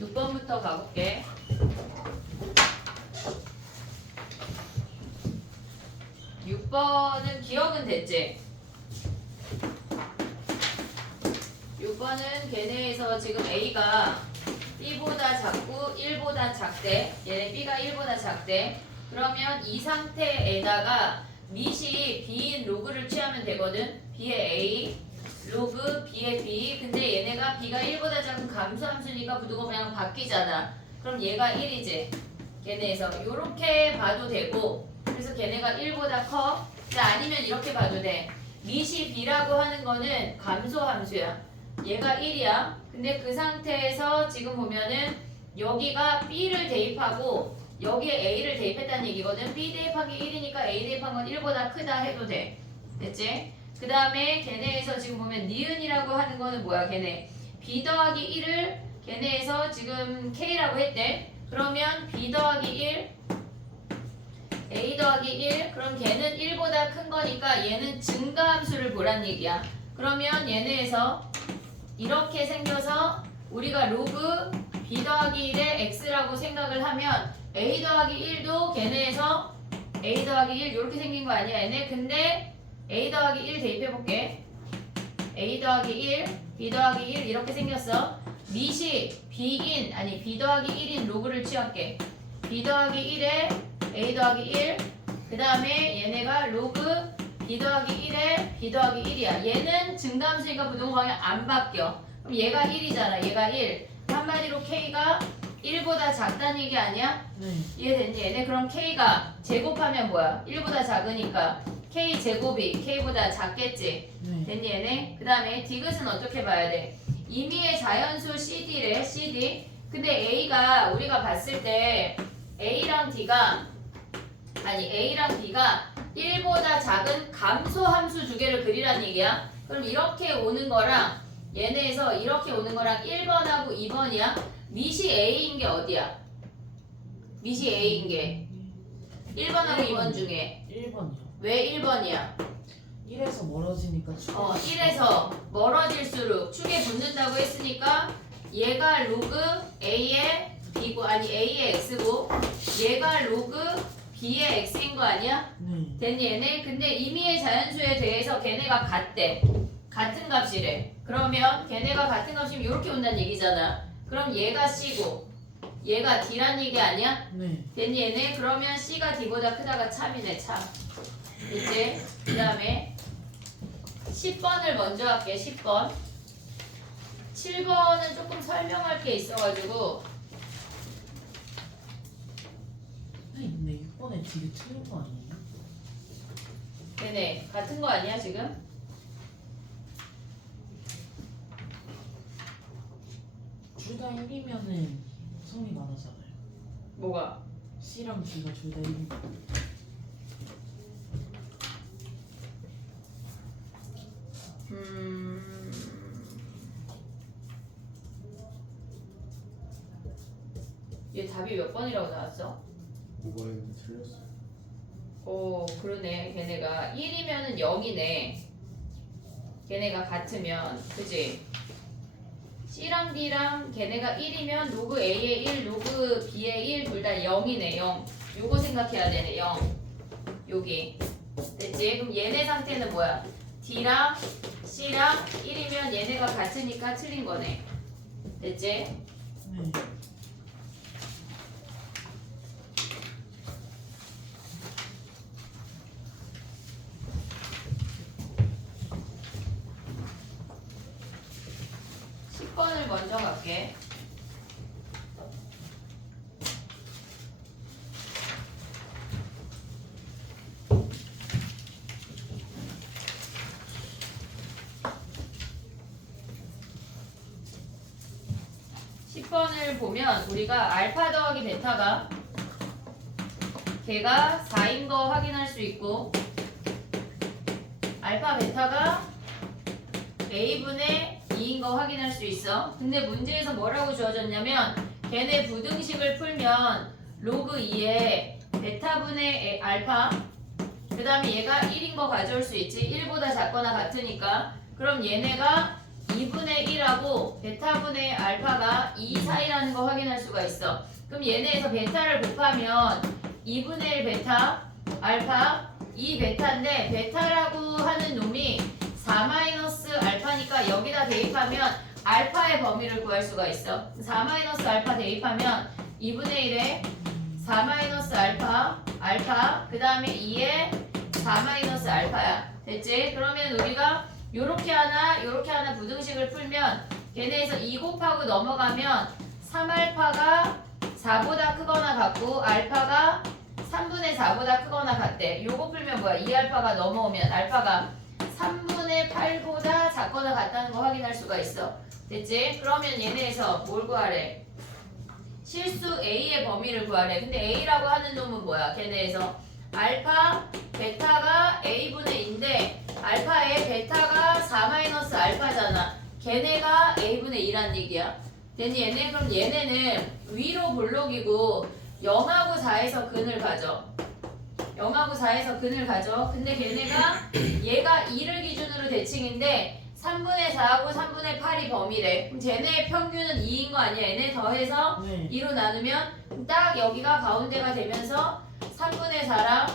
6번부터 가볼게. 6번은 기억은 됐지? 6번은 걔네에서 지금 A가 B보다 작고 1보다 작대. 얘네 B가 1보다 작대. 그러면 이 상태에다가 밑이 B인 로그를 취하면 되거든. B의 A, 로그 B의 B. 근데 얘네가 B가 1보다 작은 감소함수니까 부등호 그냥 바뀌잖아. 그럼 얘가 1이지. 걔네에서 요렇게 봐도 되고, 그래서 걔네가 1보다 커. 자, 아니면 이렇게 봐도 돼. 밑이 B라고 하는 거는 감소함수야. 얘가 1이야. 근데 그 상태에서 지금 보면은 여기가 B를 대입하고 여기에 A를 대입했다는 얘기거든. B 대입하기 1이니까 A 대입한 건 1보다 크다 해도 돼. 됐지? 그 다음에 걔네에서 지금 보면 니은이라고 하는 거는 뭐야? 걔네 B 더하기 1을 걔네에서 지금 K라고 했대. 그러면 B 더하기 1 A 더하기 1 그럼 걔는 1보다 큰 거니까 얘는 증가함수를 보란 얘기야. 그러면 얘네에서 이렇게 생겨서 우리가 로그 B 더하기 1의 X라고 생각을 하면 A 더하기 1도 걔네에서 A 더하기 1 이렇게 생긴 거 아니야 얘네. 근데 A 더하기 1 대입해볼게. A 더하기 1 B 더하기 1 이렇게 생겼어. 밑이 B인 아니 B 더하기 1인 로그를 취할게. B 더하기 1에 A 더하기 1 그 다음에 얘네가 로그 B 더하기 1에 B 더하기 1이야. 얘는 증가함수니까 부등호 방향 안 바뀌어. 그럼 얘가 1이잖아. 얘가 1. 한마디로 K가 1보다 작다는 얘기 아니야? 네. 이해됐니? 얘네 그럼 K가 제곱하면 뭐야? 1보다 작으니까 K 제곱이 K보다 작겠지? 네. 됐니 얘네? 그 다음에 디귿은 어떻게 봐야 돼? 임의의 자연수 CD래. CD. 근데 A가 우리가 봤을 때 A랑 D가 아니 A랑 B가 1보다 작은 감소함수 두 개를 그리란 얘기야. 그럼 이렇게 오는 거랑 얘네에서 이렇게 오는 거랑 1번하고 2번이야. 밑이 A인 게 어디야? 밑이 A인 게 1번하고 2번 중에 1번이요. 왜 1번이야? 1에서 멀어지니까 1에서 멀어질수록 축에 붙는다고 했으니까 얘가 로그 A의 B고 아니 A의 X고 얘가 로그 B의 X인 거 아니야? 네. 됐니 얘네? 근데 임의의 자연수에 대해서 걔네가 같대. 같은 값이래. 그러면 걔네가 같은 값이면 이렇게 온다는 얘기잖아. 그럼 얘가 C고 얘가 D란 얘기 아니야? 네. 됐니 얘네? 그러면 C가 D보다 크다가 참이네 참. 됐지? 그 다음에 10번을 먼저 할게. 10번 7번은 조금 설명할 게 있어가지고 근데 6번에 되게 틀린 거 아니에요? 걔네 같은 거 아니야 지금? 둘 다 1이면은 성이 많아잖아요. 뭐가? C랑 D가 둘 다 1이면. 얘 답이 몇 번이라고 나왔어? 5번에는 틀렸어요. 오 그러네. 걔네가 1이면은 0이네. 걔네가 같으면 그지? C랑 D랑 걔네가 1이면 로그 A의 1, 로그 B의 1 둘 다 0이네. 0. 요거 생각해야 되네. 0. 여기 됐지? 그럼 얘네 상태는 뭐야? D랑 C랑 1이면 얘네가 같으니까 틀린 거네. 됐지? 네. 번을 먼저 갈게. (10번을) 보면 우리가 알파 더하기 베타가 걔가 4인 거 확인할 수 있고 알파 베타가 a분의 2인 거 확인할 수 있어. 근데 문제에서 뭐라고 주어졌냐면 걔네 부등식을 풀면 로그 2에 베타분의 알파 그 다음에 얘가 1인 거 가져올 수 있지. 1보다 작거나 같으니까. 그럼 얘네가 2분의 1하고 베타분의 알파가 2 사이라는 거 확인할 수가 있어. 그럼 얘네에서 베타를 곱하면 2분의 1 베타, 알파, 2 베타인데 베타라고 하는 놈이 4 마이너스 알파니까 여기다 대입하면 알파의 범위를 구할 수가 있어. 4 마이너스 알파 대입하면 2분의 1에 4 마이너스 알파, 그 다음에 2에 4 마이너스 알파야. 됐지? 그러면 우리가 요렇게 하나 부등식을 풀면 걔네에서 2 곱하고 넘어가면 3알파가 4보다 크거나 같고 알파가 3분의 4보다 크거나 같대. 요거 풀면 뭐야? 2알파가 넘어오면 알파가 3분의 8보다 작거나 같다는 거 확인할 수가 있어. 됐지? 그러면 얘네에서 뭘 구하래? 실수 A의 범위를 구하래. 근데 A라고 하는 놈은 뭐야? 걔네에서 알파, 베타가 A분의 2인데 알파에 베타가 4 마이너스 알파잖아. 걔네가 A분의 2란 얘기야. 됐니? 얘네? 그럼 얘네는 위로 볼록이고 0하고 4에서 근을 가져. 0하고 4에서 근을 가져. 근데 걔네가 얘가 2를 기준으로 대칭인데 3분의 4하고 3분의 8이 범위래. 그럼 쟤네의 평균은 2인 거 아니야? 얘네 더해서 네. 2로 나누면 딱 여기가 가운데가 되면서 3분의 4랑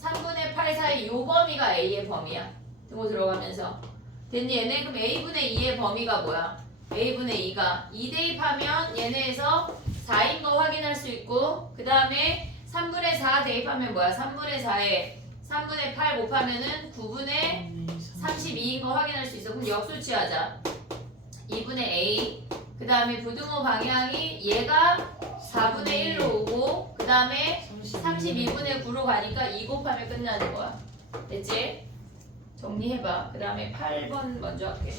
3분의 8 사이 요 범위가 A의 범위야. 이거 들어가면서. 됐니? 얘네 그럼 A분의 2의 범위가 뭐야? A분의 2가 2 대입하면 얘네에서 4인 거 확인할 수 있고 그 다음에 3분의 4 대입하면 뭐야? 3분의 4에 3분의 8 곱하면은 9분의 32인 거 확인할 수 있어. 그럼 역수치하자. 2분의 A 그 다음에 부등호 방향이 얘가 4분의 1로 오고 그 다음에 32분의 9로 가니까 2 곱하면 끝나는 거야. 됐지? 정리해봐. 그 다음에 8번 먼저 할게.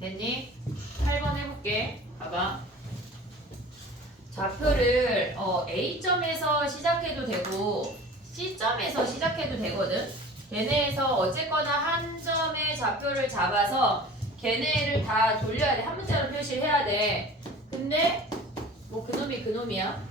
됐니? 8번 해볼게. 봐봐. 좌표를 A점에서 시작해도 되고 C점에서 시작해도 되거든. 걔네에서 어쨌거나 한 점의 좌표를 잡아서 걔네를 다 돌려야 돼. 한 문자로 표시를 해야 돼. 근데 뭐 그놈이 그놈이야.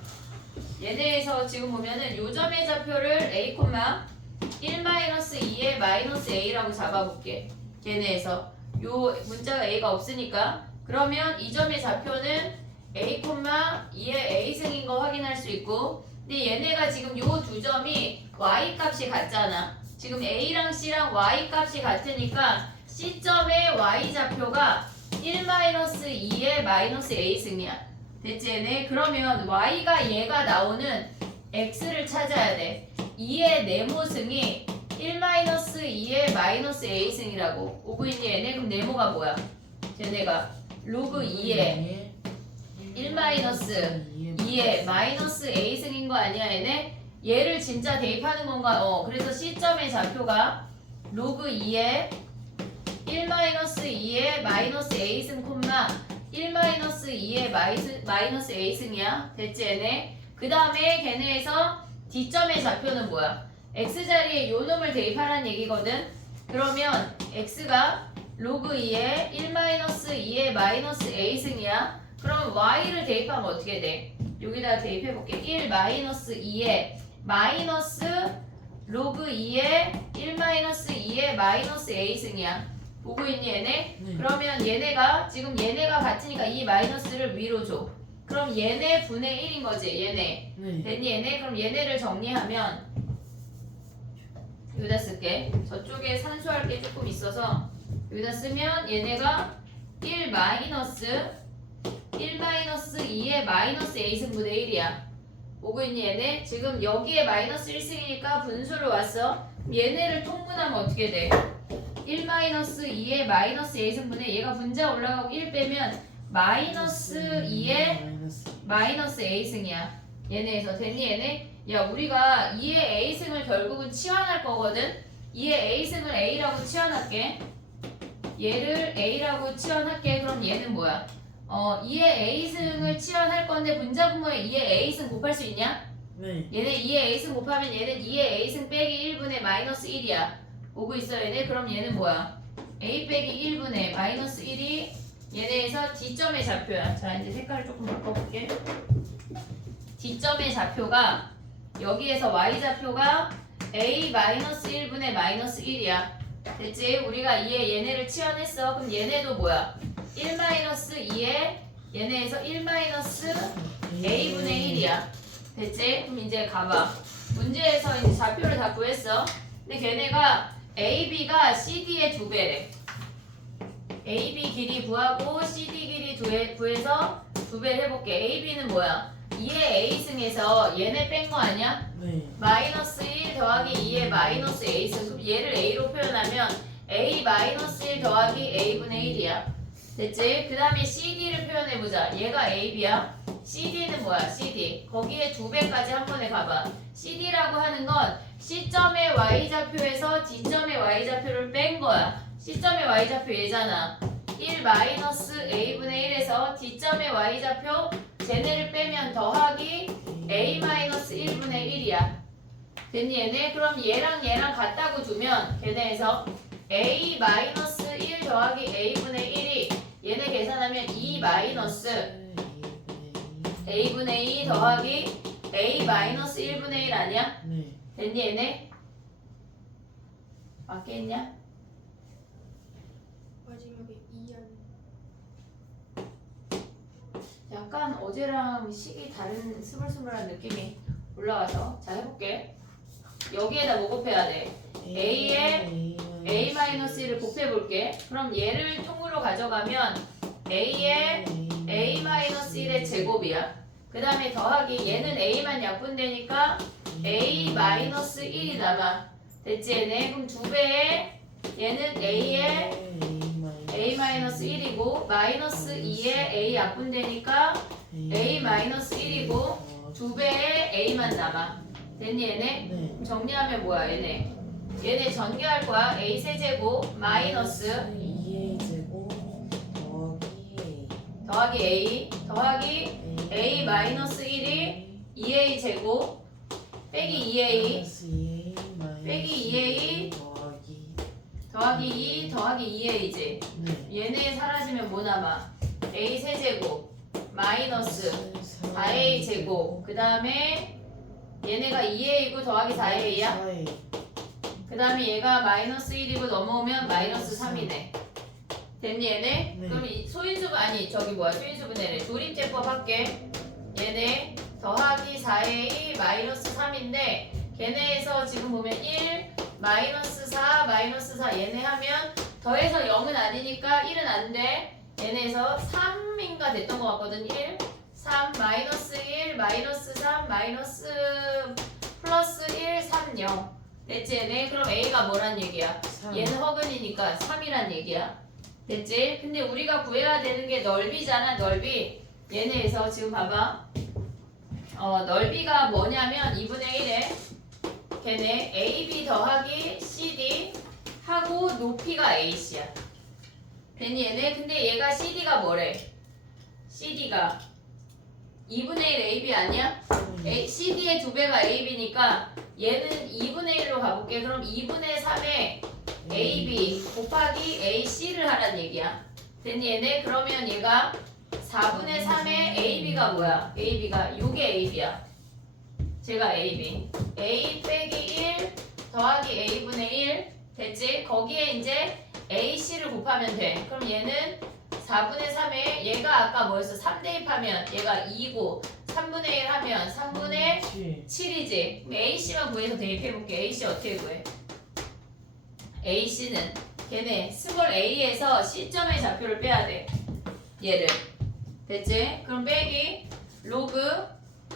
얘네에서 지금 보면은 요 점의 좌표를 A, 1-2의 마이너스 A라고 잡아볼게. 걔네에서 요 문자가 A가 없으니까 그러면 이 점의 좌표는 A, 2의 A승인 거 확인할 수 있고 근데 얘네가 지금 요 두 점이 Y 값이 같잖아. 지금 A랑 C랑 Y 값이 같으니까 C점의 Y 좌표가 1-2의 마이너스 A승이야. 됐지 얘네? 그러면 Y가 얘가 나오는 X를 찾아야 돼. 2의 네모승이 1-2의 마이너스 A승이라고 오고 있니 얘네? 그럼 네모가 뭐야? 쟤네가 로그 2의 1-2의 마이너스 A승인 거 아니야 얘네? 얘를 진짜 대입하는 건가? 그래서 C점의 좌표가 로그 2의 1-2의 마이너스 A승 1-2의 마이너스 A승이야. 됐지 얘네? 그 다음에 걔네에서 D점의 좌표는 뭐야? X자리에 요 놈을 대입하라는 얘기거든. 그러면 X가 로그 2에 1-2의 마이너스 A승이야. 그럼 Y를 대입하면 어떻게 돼? 여기다가 대입해볼게. 1-2의 마이너스 로그 2의 1-2의 마이너스 A승이야. 보고 있니 얘네? 네. 그러면 얘네가 지금 얘네가 같으니까 이 마이너스를 위로 줘. 그럼 얘네 분의 1인 거지 얘네. 네. 됐니 얘네? 그럼 얘네를 정리하면 여기다 쓸게. 저쪽에 산수할 게 조금 있어서 여기다 쓰면 얘네가 1-2의 마이너스 A승분의 1이야. 보고 있니 얘네? 지금 여기에 마이너스 1승이니까 분수로 왔어. 얘네를 통분하면 어떻게 돼? 1-2의 마이너스 A승분의 얘가 분자 올라가고 1 빼면 마이너스 2의 마이너스 A승이야. 얘네에서 됐니 얘네? 야 우리가 2의 A승을 결국은 치환할 거거든. 2의 A승을 A라고 치환할게. 얘를 A라고 치환할게. 그럼 얘는 뭐야? 2의 A승을 치환할 건데 분자 분모에 2의 A승 곱할 수 있냐? 네. 얘네 2의 A승 곱하면 얘는 2의 A승 빼기 1분의 마이너스 1이야. 보고 있어 얘네? 그럼 얘는 뭐야? A 빼기 1분의 마이너스 1이 얘네에서 D점의 좌표야. 자 이제 색깔을 조금 바꿔볼게. D점의 좌표가 여기에서 Y좌표가 A-1분의 마이너스 1이야. 됐지? 우리가 2에 얘네를 치환했어. 그럼 얘네도 뭐야? 1-2에 얘네에서 1-A분의 1이야. 됐지? 그럼 이제 가봐. 문제에서 이제 좌표를 다 구했어. 근데 걔네가 AB가 CD의 2배래. AB 길이 구하고 CD 길이 구해서 2배를 해볼게. AB는 뭐야? 2의 A승에서 얘네 뺀 거 아니야? 네. 마이너스 1 더하기 2의 마이너스 A승. 그럼 얘를 A로 표현하면 A 마이너스 1 더하기 A분의 1이야. 됐지? 그 다음에 CD를 표현해보자. 얘가 AB야. CD는 뭐야? CD. 거기에 2배까지 한 번에 가봐. CD라고 하는 건 C점의 Y좌표에서 D점의 Y좌표를 뺀 거야. C점의 Y좌표 얘잖아. 1 마이너스 A분의 1에서 D점의 Y좌표 쟤네를 빼면 더하기 A 마이너스 1분의 1이야. 됐니 얘네? 그럼 얘랑 얘랑 같다고 두면 걔네에서 A 마이너스 1 더하기 A분의 1이 얘네 계산하면 2 마이너스 A분의 2 더하기 A 마이너스 1분의 1 아니야? 네. 됐니 얘네? 맞겠냐? 마지막에 2안 약간 어제랑 식이 다른 스물스물한 느낌이 올라와서 자 해볼게. 여기에다 뭐 곱해야 돼? A에 A-1을 곱해볼게. 그럼 얘를 통으로 가져가면 A에 A-1의 제곱이야. 그 다음에 더하기 얘는 A만 약분되니까 A-1이 남아. 됐지 얘네? 그럼 2배에 얘는 A에 A-1이고 마이너스 2에 A 약분되니까 A-1이고 2배에 A만 남아. 됐니 얘네? 네. 정리하면 뭐야 얘네? 얘네 전개할 거야. A 세제곱 마이너스 2A 제곱 더하기 A 더하기 A 마이너스 1이 2A 제곱 빼기 2A 빼기 2A 더하기 2 더하기 2A지. 네. 얘네 사라지면 뭐 남아? A 세제곱 마이너스 4A 제곱 그 다음에 얘네가 2A이고 더하기 4A야? 그 다음에 얘가 마이너스 1이고 넘어오면 마이너스 3이네. 됐니 얘네? 네. 그럼 이 소인수분 아니 저기 뭐야 소인수분해네. 조립제법 할게. 얘네 더하기 4A 마이너스 3인데 걔네에서 지금 보면 1 마이너스 4 마이너스 4 얘네 하면 더해서 0은 아니니까 1은 안 돼. 얘네에서 3인가 됐던 것 같거든. 1 3 마이너스 1 마이너스 3 마이너스 플러스 1 3 0 됐지 얘네? 그럼 A가 뭐란 얘기야? 얘는 허근이니까 3이란 얘기야. 됐지? 근데 우리가 구해야 되는 게 넓이잖아. 넓이. 얘네에서 지금 봐봐. 넓이가 뭐냐면 2분의 1에 걔네 AB 더하기 CD 하고 높이가 AC야. 됐니 얘네? 근데 얘가 CD가 뭐래? CD가 2분의 1 AB 아니야? CD의 2배가 AB니까 얘는 2분의 1로 가볼게. 그럼 2분의 3에 AB 곱하기 AC를 하란 얘기야. 됐니 얘네? 그러면 얘가 4분의 3에 AB가 뭐야? AB가 요게 AB야. 제가 AB. A 빼기 1 더하기 A분의 1 됐지? 거기에 이제 AC를 곱하면 돼. 그럼 얘는 4분의 3에 얘가 아까 뭐였어? 3 대입하면 얘가 2고 3분의 1 하면 3분의 7이지. 그럼 AC만 구해서 대입해볼게. AC 어떻게 구해? AC는 걔네 스몰 a에서 C점의 좌표를 빼야 돼. 얘를. 됐지? 그럼 빼기 로그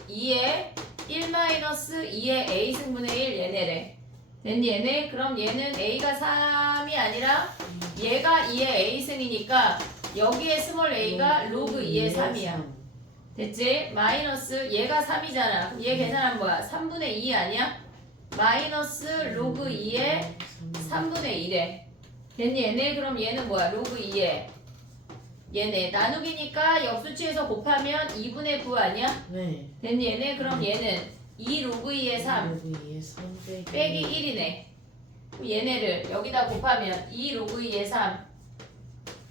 2의 1-2의 A승분의 1 얘네래. 됐니 얘네? 그럼 얘는 A가 3이 아니라 얘가 2의 A승이니까 여기에 스몰 a가 로그 2의 3이야. 됐지? 마이너스 얘가 3이잖아. 그럼 얘 계산하면 뭐야? 3분의 2 아니야? 마이너스 로그 2의 3분의 1에 됐니 얘네? 그럼 얘는 뭐야? 로그 2에 얘네 나누기니까 역수치에서 곱하면 2분의 9 아니야? 네. 됐니 얘네? 그럼 얘는 2 로그 2의 3 빼기 1이네. 그럼 얘네를 여기다 곱하면 2 로그 2의 3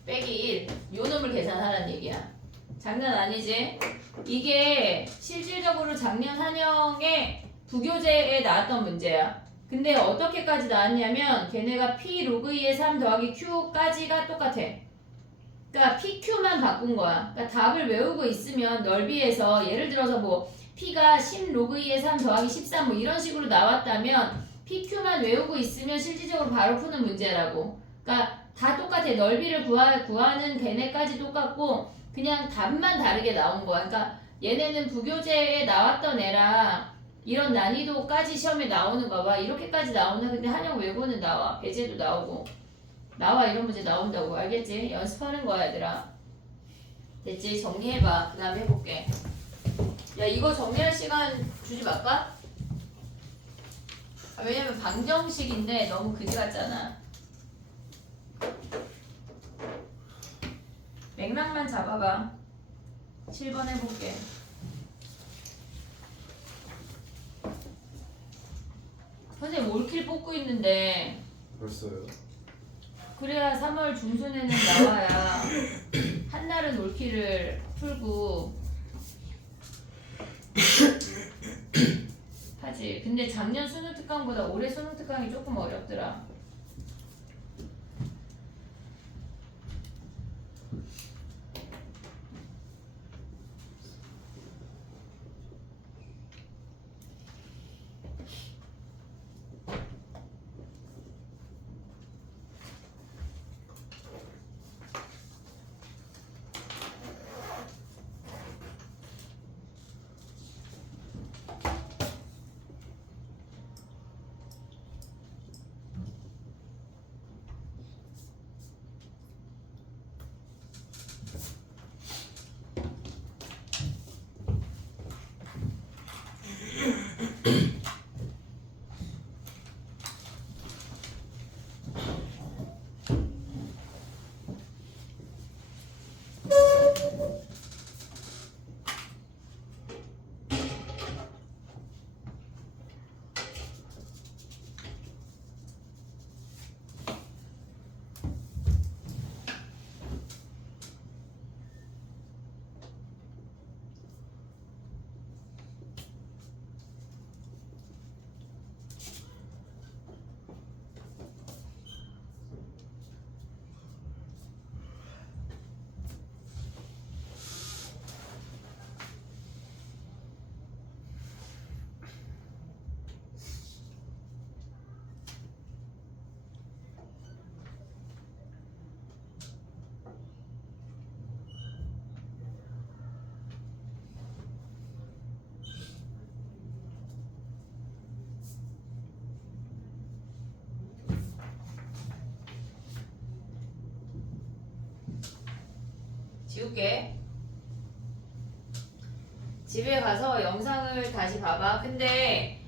빼기 1 요 놈을 계산하라는 얘기야. 장난 아니지? 이게 실질적으로 작년 한영에 부교재에 나왔던 문제야. 근데 어떻게까지 나왔냐면 걔네가 P 로그 2의 3 더하기 Q까지가 똑같아. 그러니까 PQ만 바꾼 거야. 그러니까 답을 외우고 있으면 넓이에서 예를 들어서 뭐 P가 10 로그 2의 3 더하기 13 뭐 이런 식으로 나왔다면 PQ만 외우고 있으면 실질적으로 바로 푸는 문제라고. 그러니까 다 똑같아. 넓이를 구하는 걔네까지 똑같고 그냥 답만 다르게 나온 거야. 그러니까 얘네는 부교재에 나왔던 애랑 이런 난이도까지 시험에 나오는가 봐. 이렇게까지 나오나? 근데 한영 외고는 나와. 배제도 나오고. 나와 이런 문제 나온다고. 알겠지? 연습하는 거야 얘들아. 됐지? 정리해봐. 그 다음에 해볼게. 야 이거 정리할 시간 주지 말까? 왜냐면 방정식인데 너무 그지 같잖아. 맥락만 잡아봐. 7번 해볼게. 선생님 올킬 뽑고 있는데 벌써요? 그래야 3월 중순에는 나와야 한날은 올킬을 풀고 하지. 근데 작년 수능 특강보다 올해 수능 특강이 조금 어렵더라. 지울게. 집에 가서 영상을 다시 봐봐. 근데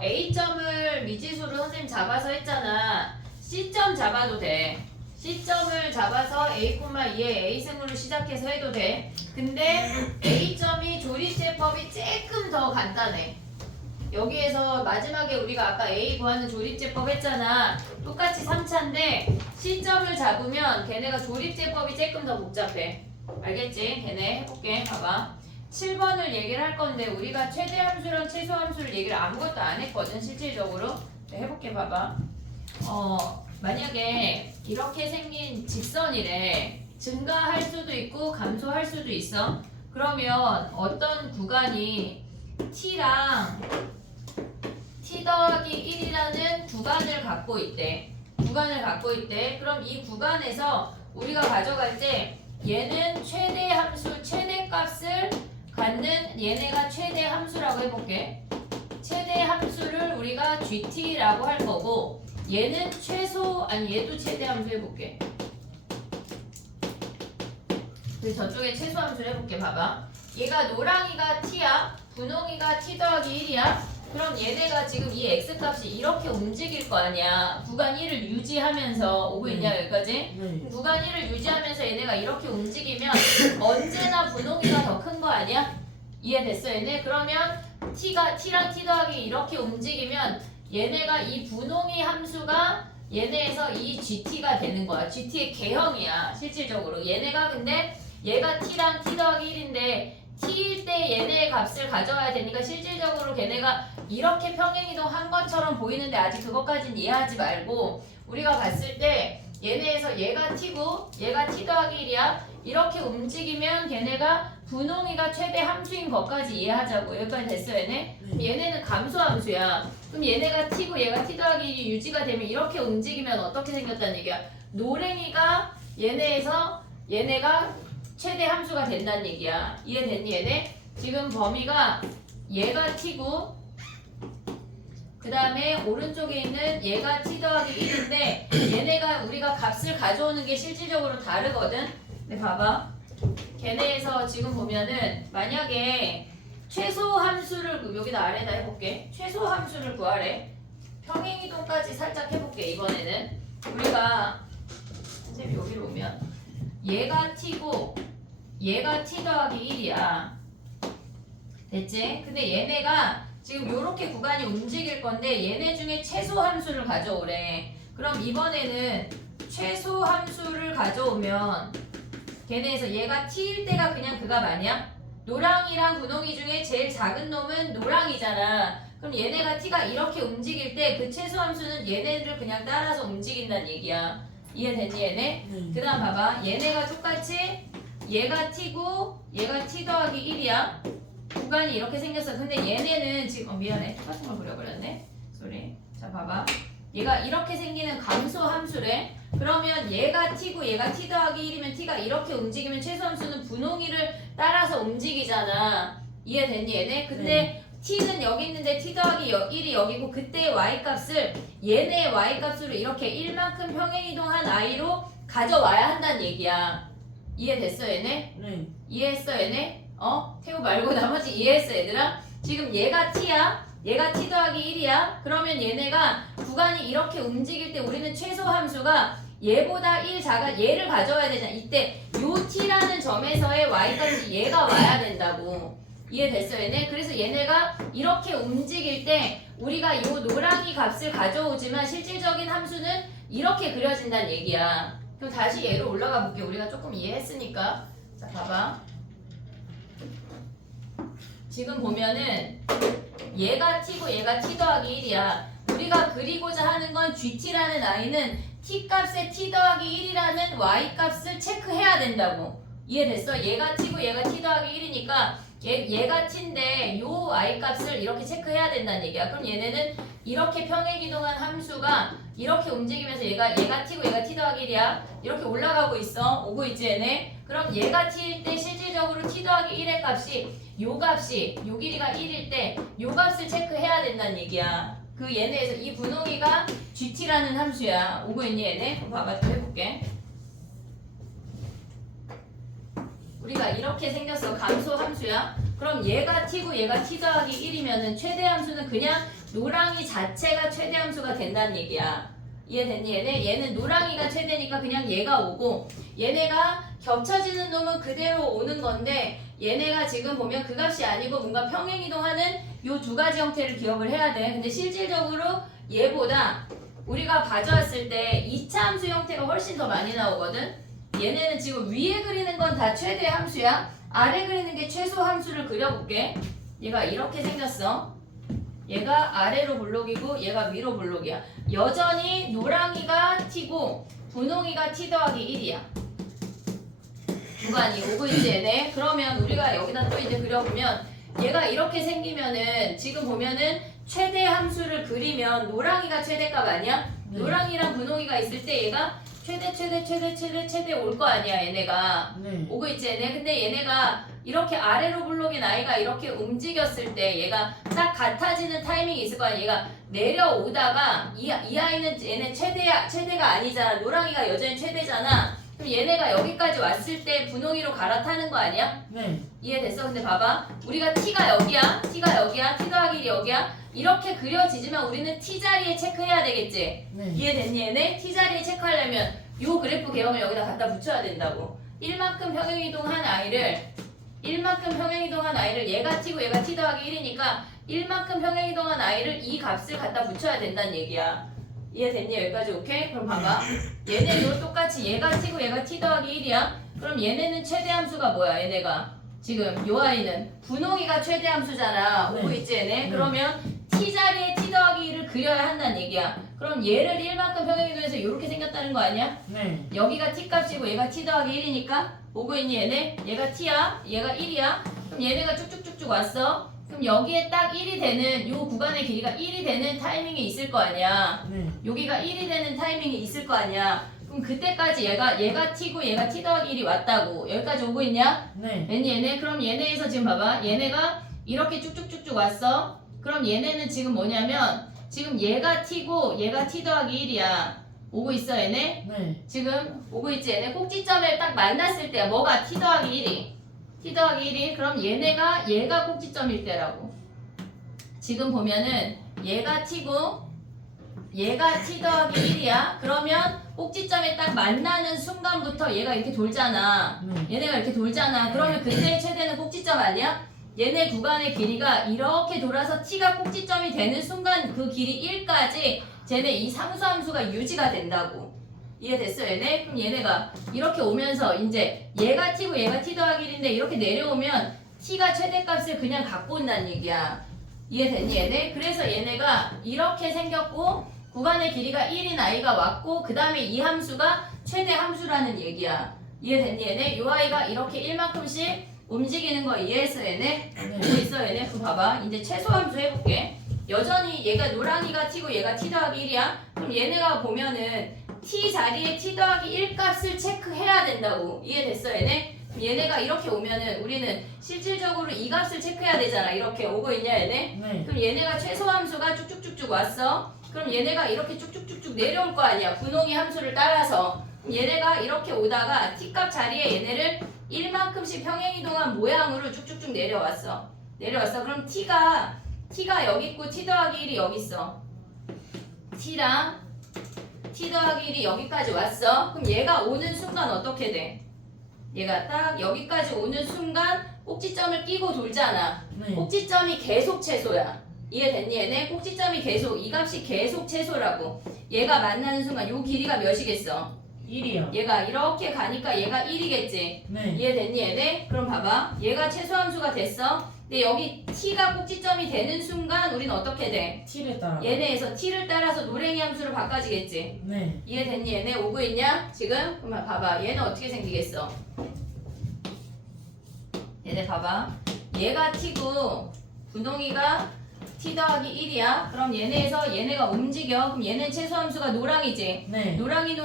A점을 미지수로 선생님 잡아서 했잖아. C점 잡아도 돼. C점을 잡아서 A, 2에 A승으로 시작해서 해도 돼. 근데 A점이 조립제법이 조금 더 간단해. 여기에서 마지막에 우리가 아까 A 구하는 조립제법 했잖아. 똑같이 3차인데 C점을 잡으면 걔네가 조립제법이 조금 더 복잡해. 알겠지? 걔네 해볼게. 봐봐. 7번을 얘기를 할 건데 우리가 최대함수랑 최소함수를 얘기를 아무것도 안 했거든 실질적으로. 해볼게. 봐봐. 만약에 이렇게 생긴 직선이래. 증가할 수도 있고 감소할 수도 있어. 그러면 어떤 구간이 T랑 T 더하기 1이라는 구간을 갖고 있대. 그럼 이 구간에서 우리가 가져갈 때 얘는 최대 함수, 최대값을 갖는 얘네가 최대 함수라고 해볼게. 최대 함수를 우리가 GT라고 할 거고 얘는 얘도 최대 함수 해볼게. 그래서 저쪽에 최소 함수를 해볼게. 봐봐. 얘가 노랑이가 T야. 분홍이가 T 더하기 1이야. 그럼 얘네가 지금 이 X값이 이렇게 움직일 거 아니야. 구간 1을 유지하면서 오고 있냐 여기까지? 네. 구간 1을 유지하면서 얘네가 이렇게 움직이면 언제나 분홍이가 더 큰 거 아니야? 이해됐어 얘네? 그러면 T랑 T 더하기 이렇게 움직이면 얘네가 이 분홍이 함수가 얘네에서 이 GT가 되는 거야. GT의 개형이야 실질적으로. 얘네가 근데 얘가 T랑 T 더하기 1인데 T일 때 얘네의 값을 가져와야 되니까 실질적으로 걔네가 이렇게 평행이동 한 것처럼 보이는데 아직 그것까진 이해하지 말고 우리가 봤을 때 얘네에서 얘가 T고 얘가 T 더하기 1이야. 이렇게 움직이면 걔네가 분홍이가 최대 함수인 것까지 이해하자고. 여기까지 됐어 얘네? 그럼 얘네는 감소함수야. 그럼 얘네가 T고 얘가 T 더하기 1이 유지가 되면 이렇게 움직이면 어떻게 생겼다는 얘기야? 노랭이가 얘네에서 얘네가 최대 함수가 된다는 얘기야. 이해됐니 얘네? 지금 범위가 얘가 T고 그 다음에 오른쪽에 있는 얘가 T 더하기 1인데 얘네가 우리가 값을 가져오는 게 실질적으로 다르거든. 근데 봐봐. 걔네에서 지금 보면은 만약에 최소 함수를 여기다 아래다 해볼게. 최소 함수를 구하래. 평행이동까지 살짝 해볼게. 이번에는 우리가 선생님이 여기로 오면 얘가 T고 얘가 T 더하기 1이야. 됐지? 근데 얘네가 지금 요렇게 구간이 움직일 건데 얘네 중에 최소 함수를 가져오래. 그럼 이번에는 최소 함수를 가져오면 걔네에서 얘가 T일 때가 그냥 그 값 아니야? 노랑이랑 분홍이 중에 제일 작은 놈은 노랑이잖아. 그럼 얘네가 T가 이렇게 움직일 때 그 최소 함수는 얘네를 그냥 따라서 움직인다는 얘기야. 이해됐니 얘네? 그 다음 봐봐. 얘네가 똑같이 얘가 T고 얘가 T 더하기 1이야. 구간이 이렇게 생겼어. 근데 얘네는 지금 미안해. 똑같은 걸 그려버렸네. 쏘리. 자 봐봐. 얘가 이렇게 생기는 감소 함수래. 그러면 얘가 T고 얘가 T 더하기 1이면 T가 이렇게 움직이면 최소 함수는 분홍이를 따라서 움직이잖아. 이해됐니 얘네? 근데 T는 여기 있는데 T 더하기 1이 여기고 그때의 Y값을 얘네의 Y값으로 이렇게 1만큼 평행이동한 I로 가져와야 한다는 얘기야. 이해됐어 얘네? 네. 이해했어 얘네? 태우 말고 나머지 이해했어 얘들아? 지금 얘가 T야. 얘가 T 더하기 1이야. 그러면 얘네가 구간이 이렇게 움직일 때 우리는 최소 함수가 얘보다 1 작아 얘를 가져와야 되잖아. 이때 요 T라는 점에서의 Y값이 얘가 와야 된다고. 이해됐어 얘네? 그래서 얘네가 이렇게 움직일 때 우리가 요 노랑이 값을 가져오지만 실질적인 함수는 이렇게 그려진다는 얘기야. 그럼 다시 얘로 올라가 볼게. 우리가 조금 이해했으니까. 자 봐봐. 지금 보면은 얘가 T고 얘가 T 더하기 1이야. 우리가 그리고자 하는 건 GT라는 I는 T값에 T 더하기 1이라는 Y값을 체크해야 된다고. 이해됐어? 얘가 T고 얘가 T 더하기 1이니까 얘가 T인데 요 Y값을 이렇게 체크해야 된다는 얘기야. 그럼 얘네는 이렇게 평행이동한 함수가 이렇게 움직이면서 얘가 T고 얘가 T 더하기 1이야. 이렇게 올라가고 있어. 오고 있지 얘네? 그럼 얘가 T일 때 실질적으로 T 더하기 1의 값이 요 길이가 1일 때 요 값을 체크해야 된다는 얘기야. 그 얘네에서 이 분홍이가 GT라는 함수야. 오고 있니 얘네? 그럼 봐봐 또 해볼게. 우리가 이렇게 생겼어. 감소 함수야. 그럼 얘가 T고 얘가 T 더하기 1이면은 최대 함수는 그냥 노랑이 자체가 최대 함수가 된다는 얘기야. 이해됐니 얘네? 얘는 노랑이가 최대니까 그냥 얘가 오고 얘네가 겹쳐지는 놈은 그대로 오는 건데 얘네가 지금 보면 그 값이 아니고 뭔가 평행이동하는 요 두 가지 형태를 기억을 해야 돼. 근데 실질적으로 얘보다 우리가 가져왔을 때 2차 함수 형태가 훨씬 더 많이 나오거든. 얘네는 지금 위에 그리는 건 다 최대 함수야. 아래 그리는 게 최소 함수를 그려볼게. 얘가 이렇게 생겼어. 얘가 아래로 블록이고 얘가 위로 블록이야. 여전히 노랑이가 t고 분홍이가 t 더하기 1이야. 구간이 오고 있지 얘네. 그러면 우리가 여기다 또 이제 그려보면 얘가 이렇게 생기면은 지금 보면은 최대 함수를 그리면 노랑이가 최대값 아니야? 네. 노랑이랑 분홍이가 있을 때 얘가 최대 올 거 아니야 얘네가. 네. 오고 있지 얘네. 근데 얘네가 이렇게 아래로 블록인 아이가 이렇게 움직였을 때 얘가 딱 같아지는 타이밍이 있을 거 아니야. 얘가 내려오다가 이 아이는 얘네 최대가 아니잖아. 노랑이가 여전히 최대잖아. 그럼 얘네가 여기까지 왔을 때 분홍이로 갈아타는 거 아니야? 네. 이해됐어? 근데 봐봐. 우리가 t가 여기야. t 더하기 1이 여기야. 이렇게 그려지지만 우리는 t 자리에 체크해야 되겠지? 네. 이해됐니 얘네? t 자리에 체크하려면 요 그래프 개형을 여기다 갖다 붙여야 된다고. 1만큼 평행이동한 아이를 얘가 t고 얘가 t 더하기 1이니까 1만큼 평행이동한 아이를 이 값을 갖다 붙여야 된다는 얘기야. 이해됐니? 여기까지 오케이? 그럼 봐봐. 얘네도 똑같이 얘가 t고 얘가 t 더하기 1이야. 그럼 얘네는 최대 함수가 뭐야? 얘네가 지금 요 아이는 분홍이가 최대 함수잖아. 오고 네. 있지 얘네? 네. 그러면 t 자리에 t 더하기 1을 그려야 한다는 얘기야. 그럼 얘를 1만큼 평행이동해서 이렇게 생겼다는 거 아니야? 네. 여기가 t 값이고 얘가 t 더하기 1이니까 오고 있니 얘네? 얘가 t야, 얘가 1이야. 그럼 얘네가 쭉쭉쭉쭉 왔어. 그럼 여기에 딱 1이 되는 요 구간의 길이가 1이 되는 타이밍이 있을 거 아니야. 네. 여기가 1이 되는 타이밍이 있을 거 아니야. 그럼 그때까지 얘가 t고 얘가 t 더하기 1이 왔다고. 여기까지 오고 있냐? 네. 얘네? 그럼 얘네에서 지금 봐봐. 얘네가 이렇게 쭉쭉쭉쭉 왔어. 그럼 얘네는 지금 뭐냐면 지금 얘가 t고 얘가 t 더하기 1이야. 오고 있어 얘네? 네. 지금 오고 있지 얘네? 꼭지점을 딱 만났을 때야. 뭐가 t 더하기 1이? t 더하기 1이 그럼 얘가 꼭지점일 때라고. 지금 보면은 얘가 t고 얘가 t 더하기 1이야. 그러면 꼭지점에 딱 만나는 순간부터 얘가 이렇게 돌잖아. 네. 얘네가 이렇게 돌잖아. 그러면 그때 최대는 꼭지점 아니야? 얘네 구간의 길이가 이렇게 돌아서 t가 꼭지점이 되는 순간 그 길이 1까지 쟤네 이 상수함수가 유지가 된다고. 이해됐어 얘네? 그럼 얘네가 이렇게 오면서 이제 얘가 t고 얘가 t 더하기 1인데 이렇게 내려오면 t가 최대값을 그냥 갖고 온다는 얘기야. 이해됐니 얘네? 그래서 얘네가 이렇게 생겼고 구간의 길이가 1인 아이가 왔고 그 다음에 이 함수가 최대 함수라는 얘기야. 이해됐니 얘네? 요 아이가 이렇게 1만큼씩 움직이는 거 이해했어 얘네? 보고 있어 얘네? 그럼 봐봐. 이제 최소 함수 해볼게. 여전히 얘가 노랑이가 t고 얘가 t 더하기 1이야. 그럼 얘네가 보면은 t 자리에 t 더하기 1 값을 체크해야 된다고. 이해됐어 얘네? 그럼 얘네가 이렇게 오면은 우리는 실질적으로 이 값을 체크해야 되잖아. 이렇게 오고 있냐 얘네? 네. 그럼 얘네가 최소 함수가 쭉쭉쭉쭉 왔어. 그럼 얘네가 이렇게 쭉쭉쭉쭉 내려올 거 아니야. 분홍이 함수를 따라서. 그럼 얘네가 이렇게 오다가 t값 자리에 얘네를 1만큼씩 평행이동한 모양으로 쭉쭉쭉 내려왔어. 그럼 t가 여기 있고 t 더하기 1이 여기 있어. t랑 t 더하기 1이 여기까지 왔어. 그럼 얘가 오는 순간 어떻게 돼? 얘가 딱 여기까지 오는 순간 꼭지점을 끼고 돌잖아. 네. 꼭지점이 계속 최소야. 이해됐니 얘네? 꼭지점이 계속 이 값이 계속 최소라고. 얘가 만나는 순간 요 길이가 몇이겠어? 1이요. 얘가 이렇게 가니까 얘가 1이겠지. 네. 이해됐니 얘네? 그럼 봐봐. 얘가 최소함수가 됐어. 근데 여기 t가 꼭지점이 되는 순간 우리는 어떻게 돼? t를 따라. 얘네에서 t를 따라서 노랭이 함수로 바꿔지겠지. 네. 이해됐니 얘네? 오고 있냐? 지금? 그럼 봐봐. 얘는 어떻게 생기겠어? 얘네 봐봐. 얘가 t고 분홍이가 t 더하기 1이야. 그럼 얘네가 움직여. 그럼 얘는 최소함수가 노랑이지. 네. 노랑이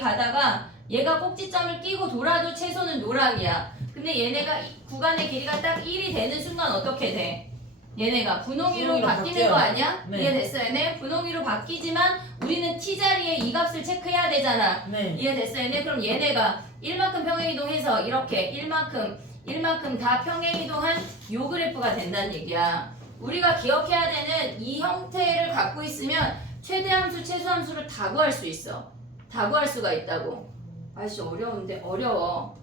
가다가 얘가 꼭지점을 끼고 돌아도 최소는 노랑이야. 근데 얘네가 구간의 길이가 딱 1이 되는 순간 어떻게 돼? 얘네가 분홍이로 분홍이로 바뀌는 바뀌어요. 거 아니야? 네. 이해됐어 얘네? 분홍이로 바뀌지만 우리는 t 자리에 이 값을 체크해야 되잖아. 네. 이해됐어 얘네? 그럼 얘네가 1만큼 평행이동해서 이렇게 1만큼 다 평행이동한 요 그래프가 된다는 얘기야. 우리가 기억해야 되는 이 형태를 갖고 있으면 최대함수, 최소함수를 다 구할 수 있어. 다 구할 수가 있다고. 아씨 어려운데 어려워.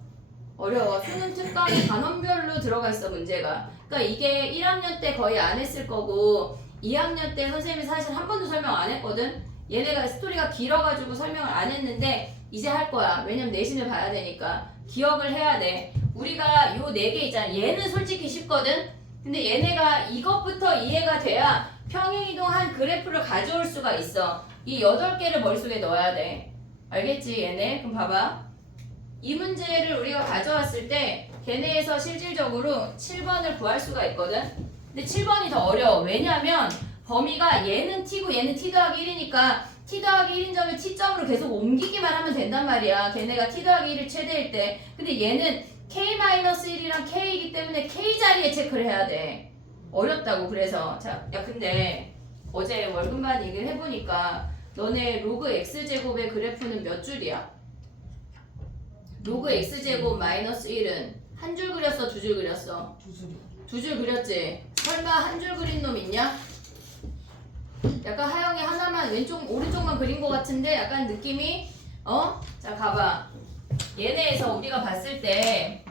수능 특강에 단원별로 들어가 있어 문제가. 그러니까 이게 1학년 때 거의 안 했을 거고 2학년 때 선생님이 사실 한 번도 설명 안 했거든. 얘네가 스토리가 길어가지고 설명을 안 했는데 이제 할 거야. 왜냐면 내신을 봐야 되니까. 기억을 해야 돼. 우리가 요 4개 있잖아. 얘는 솔직히 쉽거든. 근데 얘네가 이것부터 이해가 돼야 평행이동한 그래프를 가져올 수가 있어. 이 8개를 머릿속에 넣어야 돼. 알겠지 얘네? 그럼 봐봐. 이 문제를 우리가 가져왔을 때 걔네에서 실질적으로 7번을 구할 수가 있거든. 근데 7번이 더 어려워. 왜냐면 범위가 얘는 t고 얘는 t 더하기 1이니까 t 더하기 1인 점을 t점으로 계속 옮기기만 하면 된단 말이야. 걔네가 t 더하기 1이 최대일 때. 근데 얘는 k-1이랑 k이기 때문에 k 자리에 체크를 해야 돼. 어렵다고. 그래서 자, 야 근데 어제 월급만 얘기를 해보니까 너네 로그 x제곱의 그래프는 몇 줄이야? 로그 x제곱 마이너스 1은 한 줄 그렸어? 2줄 그렸어? 2줄 그렸지? 설마 한 줄 그린 놈 있냐? 약간 하영이 하나만 오른쪽만 그린 것 같은데 약간 느낌이 자 가봐. 얘네에서 우리가 봤을 때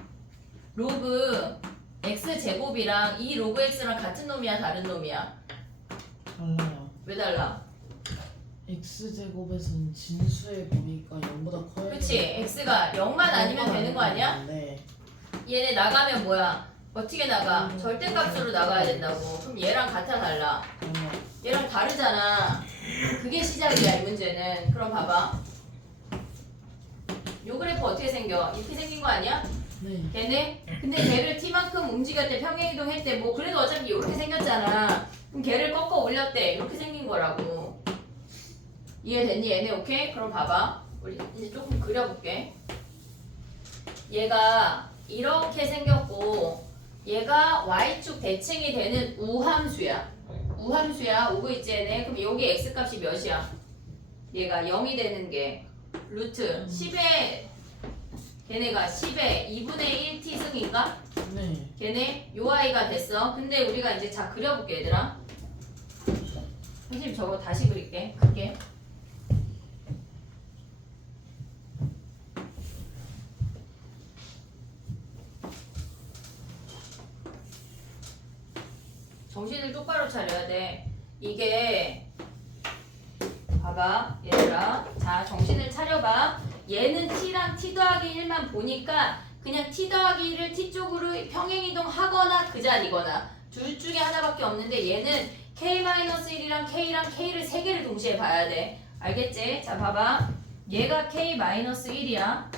로그 x제곱이랑 이 로그 x랑 같은 놈이야 다른 놈이야? 달라요. 왜 달라? x제곱에서는 진수의 범위가 0보다 커야 그치? x가 0만 아니면 되는 거 아니야? 네. 얘네 나가면 뭐야? 어떻게 나가? 절대값으로 나가야 된다고. 그럼 얘랑 같아 달라? 달라요. 얘랑 다르잖아. 그게 시작이야 이 문제는. 그럼 봐봐. 요 그래프 어떻게 생겨? 이렇게 생긴 거 아니야? 네. 걔네? 근데 걔를 t만큼 움직였대. 평행이동 했대. 뭐 그래도 어차피 이렇게 생겼잖아. 그럼 걔를 꺾어 올렸대. 이렇게 생긴 거라고. 이해됐니 얘네? 오케이? 그럼 봐봐. 우리 이제 조금 그려볼게. 얘가 이렇게 생겼고 얘가 y축 대칭이 되는 우함수야. 우함수야. 오고 있지 얘네? 그럼 여기 x값이 몇이야? 얘가 0이 되는 게 루트 10에 걔네가 10에 2분의 1t 승인가? 네. 걔네 요 아이가 됐어. 근데 우리가 이제 자 그려볼게 얘들아. 선생님 저거 다시 그릴게. 크게. 정신을 똑바로 차려야 돼. 이게 봐봐 얘들아. 자 정신을 차려봐. 얘는 t랑 t 더하기 1만 보니까 그냥 t 더하기 1을 t 쪽으로 평행이동 하거나 그 자리거나 둘 중에 하나밖에 없는데 얘는 k-1이랑 k랑 k를 3개를 동시에 봐야 돼. 알겠지? 자 봐봐. 얘가 k-1이야.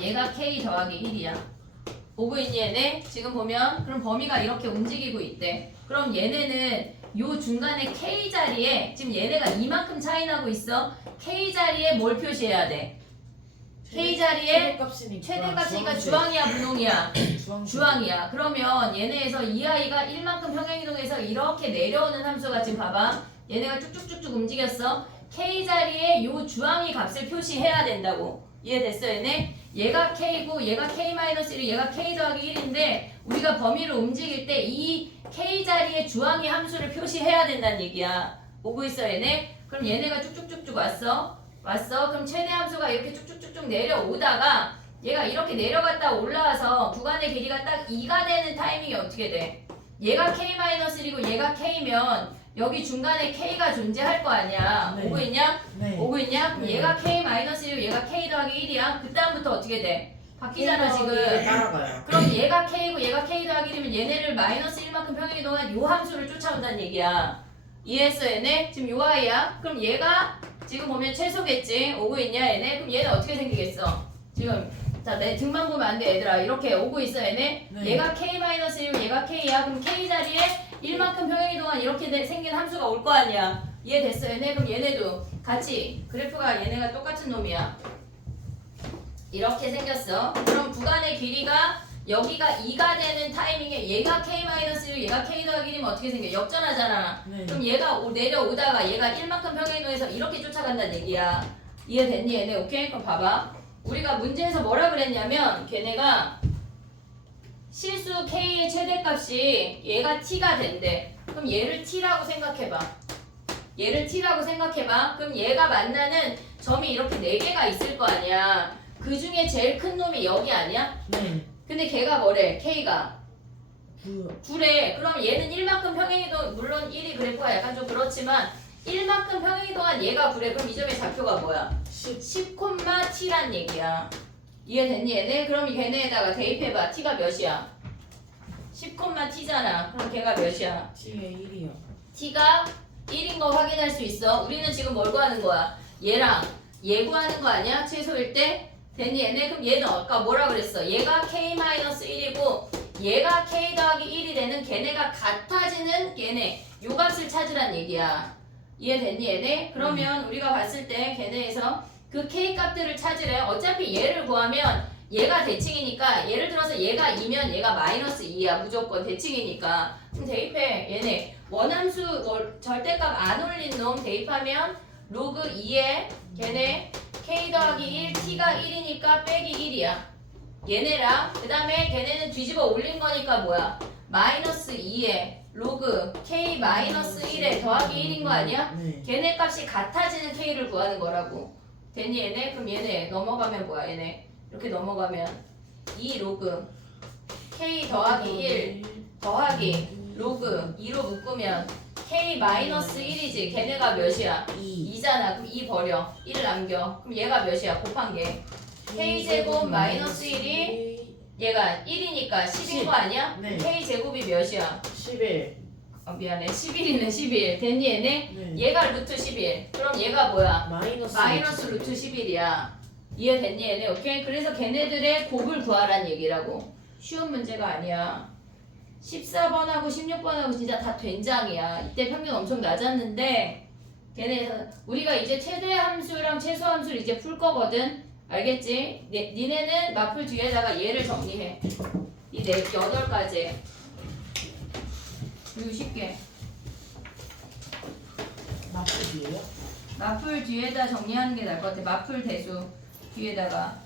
얘가 k 더하기 1이야. 보고 있니 얘네? 지금 보면 그럼 범위가 이렇게 움직이고 있대. 그럼 얘네는 요 중간에 k 자리에 지금 얘네가 이만큼 차이 나고 있어. k 자리에 뭘 표시해야 돼? k 자리에 최대값이니까 주황이야 분홍이야? 주황이야. 그러면 얘네에서 이 아이가 1만큼 평행이동해서 이렇게 내려오는 함수가 지금 봐봐. 얘네가 쭉쭉쭉쭉 움직였어. k 자리에 요 주황이 값을 표시해야 된다고. 이해됐어 얘네? 얘가 k고 얘가 k-1 얘가 k 더하기 1인데 우리가 범위를 움직일 때 이 k 자리에 주황이 함수를 표시해야 된다는 얘기야. 오고 있어 얘네? 그럼 얘네가 쭉쭉쭉쭉 왔어. 그럼 최대 함수가 이렇게 쭉쭉쭉쭉 내려오다가 얘가 이렇게 내려갔다 올라와서 구간의 길이가 딱 2가 되는 타이밍이 어떻게 돼? 얘가 k-1이고 얘가 k면 여기 중간에 k가 존재할 거 아니야. 네. 오고 있냐? 네. 오고 있냐? 그럼 네. 얘가 k-1이고 얘가 k 더하기 1이야. 그 다음부터 어떻게 돼? 바뀌잖아 지금. 따라가요. 그럼 얘가 k고 얘가 k 더하기 1이면 얘네를 마이너스 1만큼 평행이동한 요 함수를 쫓아온다는 얘기야. 이해했어 얘네? 지금 요 아이야. 그럼 얘가 지금 보면 최소겠지. 오고 있냐 얘네? 그럼 얘는 어떻게 생기겠어? 지금 자 내 등만 보면 안 돼 얘들아. 이렇게 오고 있어 얘네? 네. 얘가 k-1이고 얘가 k야. 그럼 k 자리에 1만큼 평행이동한 이렇게 생긴 함수가 올 거 아니야. 이해됐어 얘네? 그럼 얘네도 같이 그래프가 얘네가 똑같은 놈이야. 이렇게 생겼어. 그럼 구간의 길이가 여기가 2가 되는 타이밍에 얘가 k-1이고 얘가 k 더하기 1이면 어떻게 생겨? 역전하잖아. 네. 그럼 얘가 내려오다가 얘가 1만큼 평행이동해서 이렇게 쫓아간다는 얘기야. 이해됐니 얘네? 오케이? 그럼 봐봐. 우리가 문제에서 뭐라 그랬냐면 걔네가 실수 k의 최대값이 얘가 t가 된대. 그럼 얘를 t라고 생각해봐. 얘를 t라고 생각해봐. 그럼 얘가 만나는 점이 이렇게 4개가 있을 거 아니야. 그 중에 제일 큰 놈이 여기 아니야? 네. 근데 걔가 뭐래? k가 9. 9래. 그럼 얘는 1만큼 평행이동, 물론 1이 그래프가 약간 좀 그렇지만 1만큼 평행이동한 얘가 9래. 그럼 이 점의 좌표가 뭐야? 10,t란 얘기야. 이해됐니 얘네? 그럼 걔네에다가 대입해봐. t가 몇이야? 10,t잖아. 그럼 걔가 몇이야? T의 1이요. t가 1인 거 확인할 수 있어. 우리는 지금 뭘 구하는 거야? 얘랑 얘 구하는 거 아니야? 최소일 때? 됐니 얘네? 그럼 얘는 아까 뭐라 그랬어? 얘가 k-1이고 얘가 k 더하기 1이 되는 걔네가 같아지는 걔네 요 값을 찾으란 얘기야. 이해됐니 얘네? 그러면 우리가 봤을 때 걔네에서 그 k 값들을 찾으래. 어차피 얘를 구하면 얘가 대칭이니까 예를 들어서 얘가 2면 얘가 마이너스 2야. 무조건 대칭이니까. 그럼 대입해. 얘네 원함수 절대값 안 올린 놈 대입하면 로그 2에 걔네 k 더하기 1 t가 1이니까 빼기 1이야. 얘네랑 그 다음에 걔네는 뒤집어 올린 거니까 뭐야? 마이너스 2에 로그 k 마이너스 1에 더하기 1인 거 아니야? 네. 걔네 값이 같아지는 k를 구하는 거라고. 됐니 얘네? 그럼 얘네 넘어가면 뭐야 얘네? 이렇게 넘어가면 2 로그 k 더하기 1 더하기 로그 2로 묶으면 k 마이너스 1이지. 걔네가 몇이야? 2. 2잖아. 그럼 2 버려. 1 남겨. 그럼 얘가 몇이야? 곱한 게. k제곱 마이너스 1이 얘가 1이니까 10인 거 아니야? 네. k제곱이 몇이야? 11. 미안해. 11이네 11. 됐니 얘네? 네. 얘가 루트 11. 그럼 얘가 뭐야? 마이너스. 마이너스 루트 11이야. 이해됐니 얘네? 오케이? 그래서 걔네들의 곱을 구하란 얘기라고. 쉬운 문제가 아니야. 14번하고 16번하고 진짜 다 된장이야. 이때 평균 엄청 낮았는데 걔네 우리가 이제 최대 함수랑 최소 함수를 이제 풀 거거든. 알겠지? 니네는 마플 뒤에다가 얘를 정리해. 이 8가지. 그리고 쉽게. 마플이에요? 마플 뒤에다 정리하는 게 나을 것 같아. 마플 대수 뒤에다가